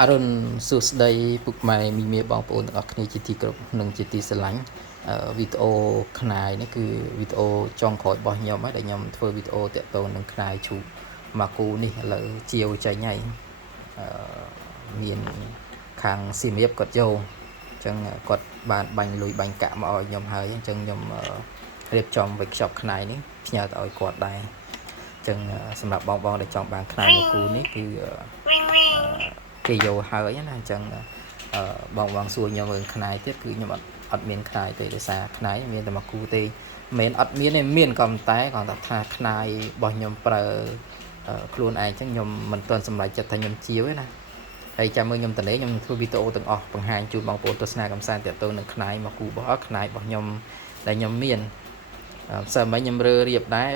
អរុនសួស្តីពុកម៉ែមីមីបងប្អូនទាំងអស់គ្នាជាទីគោរពនិងជាទីស្រឡាញ់វីដេអូខ្នាយនេះគឺវីដេអូចុងក្រោយរបស់ខ្ញុំហើយដែលខ្ញុំធ្វើវីដេអូតាក់ទងនឹងខ្នាយឈូកម៉ាគូនេះឥឡូវជាវចេញហើយមានខាងសៀមរាបគាត់យកអញ្ចឹងគាត់បានបាញ់លុយបាញ់កាក់មកឲ្យខ្ញុំហើយអញ្ចឹងខ្ញុំរៀបចំវិកខ្ចប់ខ្នាយនេះផ្ញើទៅឲ្យគាត់ដែរអញ្ចឹងសម្រាប់បងដែលចង់បានខ្នាយម៉ាគូនេះគឺគេយកហើយណាអញ្ចឹងបងសួរខ្ញុំរឿងខ្នាយទៀតគឺខ្ញុំអត់មានខ្នាយទេដោយសារខ្នាយមានតែមកគូទេមិនអត់មានទេមានក៏តែគាត់ថាខ្នាយរបស់ខ្ញុំប្រើខ្លួនឯងអញ្ចឹងខ្ញុំមិនទាន់សម្រេចចិត្តថាខ្ញុំជាវទេណាហើយចាំមើលខ្ញុំតលេខ្ញុំធ្វើវីដេអូទាំងអស់បង្ហាញជូនបងប្អូនទស្សនាកំសាន្តទាក់ទងនឹងខ្នាយមកគូរបស់ខ្នាយរបស់ខ្ញុំដែលខ្ញុំមានផ្សេងមិញខ្ញុំរើរៀបដែរ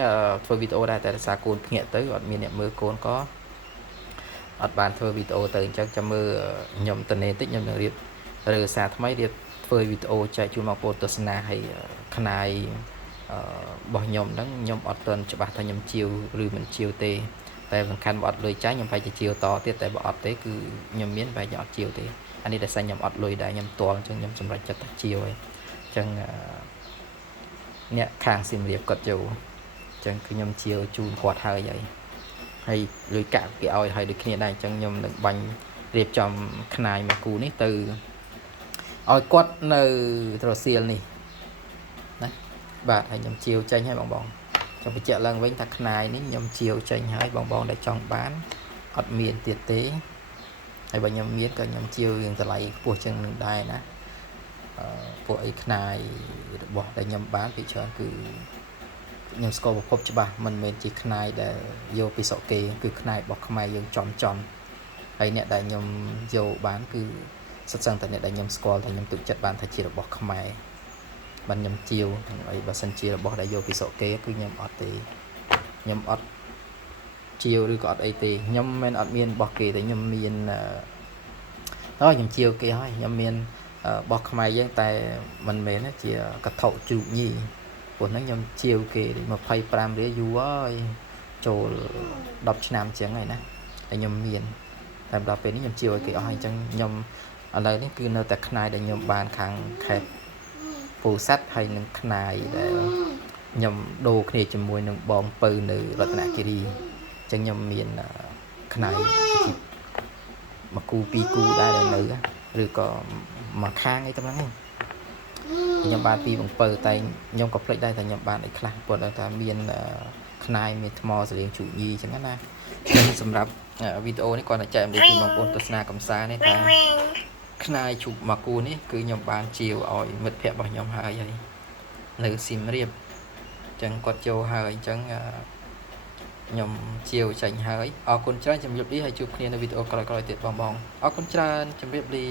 ធ្វើវីដេអូដែរតែដោយសារកូនភ្ញាក់ទៅអត់មានអ្នកមើលកូនក៏អត់បានធ្វើវីដេអូទៅអញ្ចឹងចាំមើលខ្ញុំតនេតិចខ្ញុំនឹងរៀបរើសារថ្មីរៀបធ្វើវីដេអូចែកជូនបងប្អូនទស្សនាឲ្យខ្នាយរបស់ខ្ញុំហ្នឹងខ្ញុំអត់ទាន់ច្បាស់ថាខ្ញុំជាវឬមិនជាវទេតែសំខាន់បើអត់លុយចាយខ្ញុំប្រហែលជាជាវតទៀតតែបើអត់ទេគឺខ្ញុំមានប្រហែលជាអត់ជាវទេអានេះដែលខ្ញុំអត់លុយដែរខ្ញុំទាល់អញ្ចឹងខ្ញុំសម្រេចចិត្តថាជាវហើយអញ្ចឹងអ្នកខាងសៀមរាបគាត់យកអញ្ចឹងគឺខ្ញុំជាវជូនគាត់ហើយលុយកាក់គេឲ្យហើយដូចគ្នាដែរអញ្ចឹងខ្ញុំនឹងបាញ់រៀបចំខ្នាយមកគូនេះទៅឲ្យគាត់នៅត្រសៀលនេះណាបាទហើយខ្ញុំជាវចេញហើយបងចង់បញ្ជាក់ឡើងវិញថាខ្នាយនេះខ្ញុំជាវចេញហើយបងដែលចង់បានអត់មានទៀតទេហើយបើខ្ញុំមានក៏ខ្ញុំជាវរឿងតម្លៃខ្ពស់ជាងនឹងដែរណាពួកអីខ្នាយរបស់ដែលខ្ញុំបានពីច្រើនគឺខ្ញុំស្គាល់ប្រភពច្បាស់មិនមែនជាខ្នាយដែលយកពីស្រុកគេគឺខ្នាយរបស់ខ្មែរយើងចំហើយអ្នកដែលខ្ញុំយកបានគឺសិតសឹងតែអ្នកដែលខ្ញុំស្គាល់តែខ្ញុំទុកចិត្តបានថាជារបស់ខ្មែរបានខ្ញុំជាវទាំងអីបើសិនជារបស់ដែលយកពីស្រុកគេគឺខ្ញុំអត់ទេខ្ញុំអត់ជាវឬក៏អត់អីទេខ្ញុំមិនអត់មានរបស់គេតែខ្ញុំមានខ្ញុំជាវគេហើយខ្ញុំមានរបស់ខ្មែរយើងតែមិនមែនជាកថុជូកញីព្រោះហ្នឹងខ្ញុំជាវគេ25រៀលយូរហើយចូល10ឆ្នាំអញ្ចឹងហើយណាតែខ្ញុំមានតែដល់ពេលនេះខ្ញុំជាវឲ្យគេអស់ហើយអញ្ចឹងខ្ញុំឥឡូវនេះគឺនៅតែខ្នាយដែលខ្ញុំបានខាងខេត្តពោធិ៍សាត់ហើយនឹងខ្នាយដែលខ្ញុំដូរគ្នាជាមួយនឹងបងពៅនៅរតនគិរីអញ្ចឹងខ្ញុំមានខ្នាយមកគូ2គូដែរនៅឬក៏មកខាងអីទៅហ្នឹងខ្ញុំបានពីបងពៅតែខ្ញុំក៏ភ្លេចដែរថាខ្ញុំបានអីខ្លះប៉ុន្តែថាមានខ្នាយមានថ្មសរៀងជូញីអញ្ចឹងណាសម្រាប់វីដេអូនេះគាត់តែចែកអំពីជូនបងប្អូនទស្សនាកំសាន្តនេះថាខ្នាយជូមកគូនេះគឺខ្ញុំបានជាវឲ្យមិត្តភ័ក្តិរបស់ខ្ញុំហើយនៅសៀមរាបអញ្ចឹងគាត់ចូលហើយអញ្ចឹងខ្ញុំជាវចេញហើយអរគុណច្រើនជម្រាបលាហើយជួបគ្នានៅវីដេអូក្រោយៗទៀតបងអរគុណច្រើនជម្រាបលា